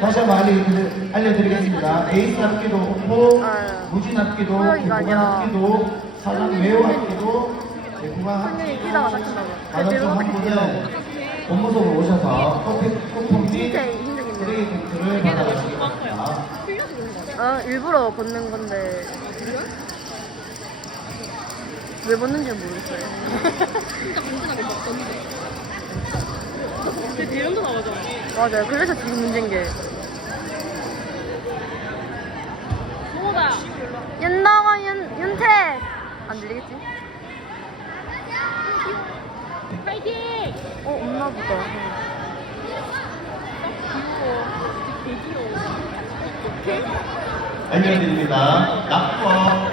다시 한번 알려드리- 알려드리겠습니다. 에이스 합기도 아, 무진 합기도, 개구간 아니라 합기도, 사장 외우 합기도, 개구간 선생님이 합기도, 뛰다가 다친다고. 가덕 내가 한분은 본부석으로 오셔서 커피- 쿠폰 및. 쓰레기 봉투를 받아가시기 바랍니다. 아, 일부러 벗는 건데. 왜 벗는지 모르겠어요. 진짜 간단하게 먹었는데. 근데 대련도 나가잖아. 맞아요. 그래서 지금 문제인 게. 뭐다. 윤나와 윤, 윤태! 안 들리겠지? 파이팅! 어, 없나 보다. 알려드립니다. 낙과?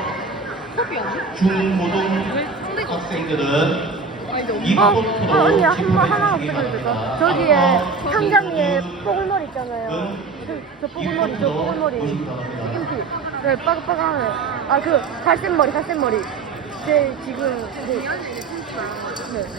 중고등? 학생들은 아니, 너무. 이 어, 어, 언니, 한번 집중해 하나 없애도. 저기에 천장 위에 중고등 뽀글머리 있잖아요. 그, 저 뽀글머리, 저 뽀글머리. 흰피. 네, 빠글빠글하네. 아, 그, 갈색 머리, 갈색 머리. 제 지금, 그, 네.